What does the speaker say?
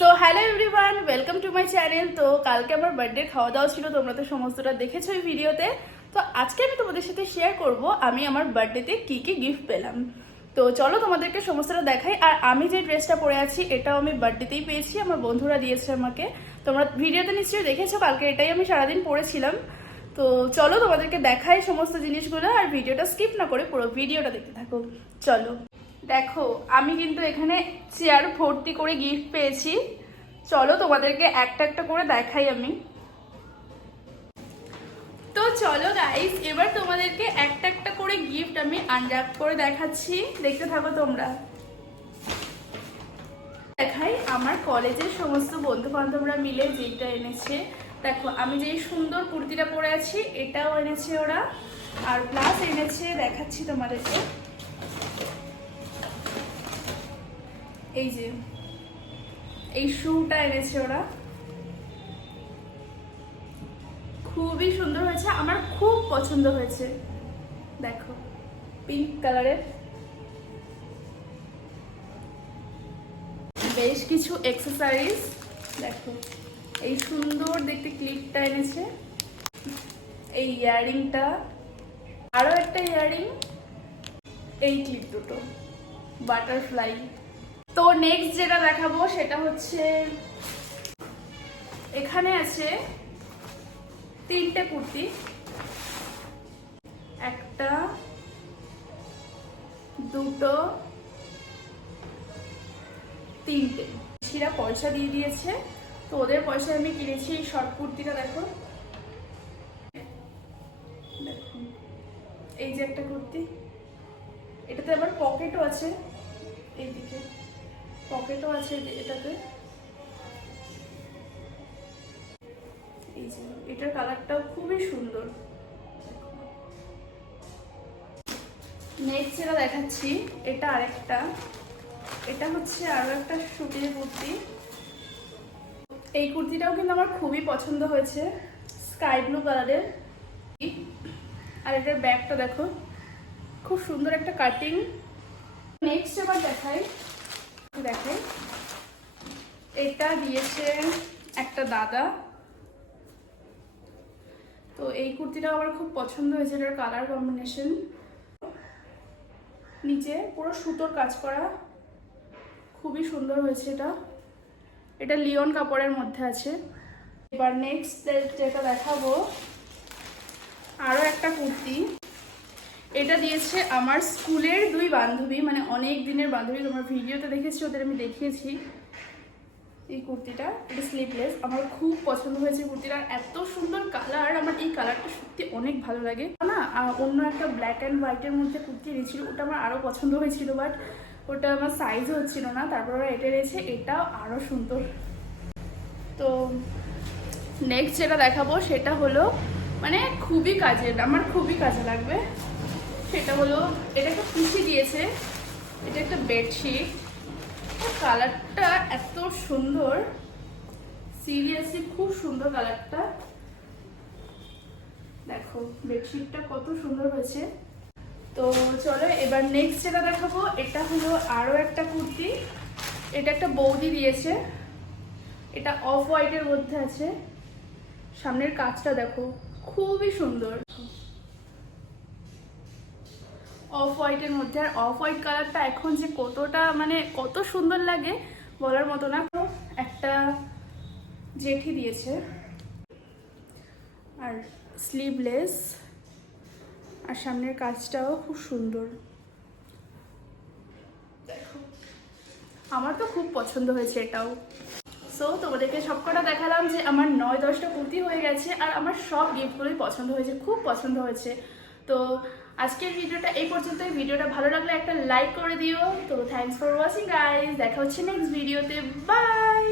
So hello everyone welcome to my channel তো কালকে আমার বার্থডে খাওয়া দাওয়া ছিল, তোমরা তো সমস্তটা দেখেছ এই ভিডিওতে তো আজকে আমি তোমাদের সাথে শেয়ার করব, আমি আমার বার্থডেতে কি কি গিফট পেলাম। তো চলো তোমাদেরকে সমস্তটা দেখাই। আর আমি যে ড্রেসটা পরে আছি, এটাও আমি বার্থডেতেই পেয়েছি, আমার বন্ধুরা দিয়েছে আমাকে। তোমরা ভিডিওতে নিশ্চয়ই দেখেছ, কালকে এটাই আমি সারাদিন পরেছিলাম তো চলো তোমাদেরকে দেখাই সমস্ত জিনিসগুলো, আর ভিডিওটা স্কিপ না করে পুরো ভিডিওটা দেখতে থাকো। চলো। দেখো, আমি কিন্তু এখানে চেয়ার ভর্তি করে গিফট পেয়েছি। চলো তোমাদেরকে একটা একটা করে দেখাই আমি। তো চলো গাইস এবার তোমাদেরকে একটা একটা করে গিফট আমি আনর্যাপ করে দেখাচ্ছি। দেখতে থাকো তোমরা। দেখাই আমার কলেজের সমস্ত বন্ধু বান্ধবরা মিলে যেটা এনেছে। দেখো, আমি যেই সুন্দর কুর্তিটা পরে আছি, এটাও এনেছে ওরা। আর প্লাস এনেছে, দেখাচ্ছি তোমাদেরকে। এই যে, এই শুটা এনেছে ওরা। খুবই সুন্দর হয়েছে, আমার খুব পছন্দ হয়েছে। দেখো পিঙ্ক কালারের বেশ কিছু এক্সারসাইজ দেখো, এই সুন্দর দেখতে ক্লিপটা এনেছে। এই ইয়াররিংটা আরও একটা ইয়াররিং এই ক্লিপ দুটো। বাটারফ্লাই তো নেক্সট যেটা দেখাবো সেটা হচ্ছে এখানে আছে তিনটে কুর্তি। একটা, দুটো, তিনটে। সেরা পয়সা দিয়ে দিয়েছে। তো ওদের পয়সায় আমি কিনেছি এই শর্ট কুর্তিটা, দেখো। এই যে একটা কুর্তি। এটাতে আবার পকেটও আছে। এইদিকে। পকেটও আছে এটাতে। এই এটার কালারটাও খুবই সুন্দর। নেক্সট যেটা দেখাচ্ছি, এটা আরেকটা। এটা হচ্ছে আরও একটা শুটিং কুর্তি। এই কুর্তিটাও কিন্তু আমার খুবই পছন্দ হয়েছে, স্কাই ব্লু কালারের। আর এটার ব্যাগটা দেখো, খুব সুন্দর একটা কাটিং। নেক্সট এবার দেখাই দেখাই এটা দিয়েছে একটা দাদা। তো এই কুর্তিটাও আমার খুব পছন্দ হয়েছে, এটার কালার কম্বিনেশন নিচে পুরো সুতোর কাজ করা। খুবই সুন্দর হয়েছে এটা। এটা লিওন কাপড়ের মধ্যে আছে। এবার নেক্সট যেটা দেখাবো আরও একটা কুর্তি। এটা দিয়েছে আমার স্কুলের দুই বান্ধবী মানে অনেক দিনের বান্ধবী, তোমার ভিডিওতে দেখেছি, ওদের আমি দেখিয়েছি। এই কুর্তিটা, এটা স্লিভলেস আমার খুব পছন্দ হয়েছে কুর্তিটা, এত সুন্দর কালার আমার এই কালারটা সত্যি অনেক ভালো লাগে। না অন্য একটা ব্ল্যাক অ্যান্ড হোয়াইটের মধ্যে কুর্তি এনেছিল, ওটা আমার আরও পছন্দ হয়েছিল বাট ওটা আমার সাইজও হচ্ছিল না, তারপর ওরা এটা এনেছে, এটাও আরও সুন্দর। তো নেক্সট যেটা দেখাবো, সেটা হলো মানে খুবই কাজের আমার খুবই কাজে লাগবে। সেটা হলো, এটা একটা খুশি দিয়েছে। এটা একটা বেডশিট। কালারটা এত সুন্দর। সিরিয়াসলি খুব সুন্দর কালারটা। দেখো, বেডশিটটা কত সুন্দর হয়েছে। তো চলো, এবার নেক্সট যেটা দেখাবো, এটা হলো আরও একটা কুর্তি। এটা একটা বৌদি দিয়েছে। এটা অফ হোয়াইটের মধ্যে আছে। সামনের কাজটা দেখো, খুবই সুন্দর। অফ হোয়াইটের মধ্যে। আর অফ হোয়াইট কালারটা এখন যে কতটা মানে কত সুন্দর লাগে বলার মতো না। একটা জেঠি দিয়েছে। আর স্লিভলেস আর সামনের কাজটাও খুব সুন্দর। আমার তো খুব পছন্দ হয়েছে এটাও। সো তোমাদেরকে সবকটা দেখালাম যে আমার নয় দশটা কুর্তি হয়ে গেছে। আর আমার সব গিফটগুলোই পছন্দ হয়েছে, খুব পছন্দ হয়েছে। তো আজকের ভিডিওটা এই পর্যন্তই। ভিডিওটা ভালো লাগলে একটা লাইক করে দিও। তো থ্যাংকস ফর ওয়াচিং গাইজ দেখা হচ্ছে নেক্সট ভিডিওতে বাই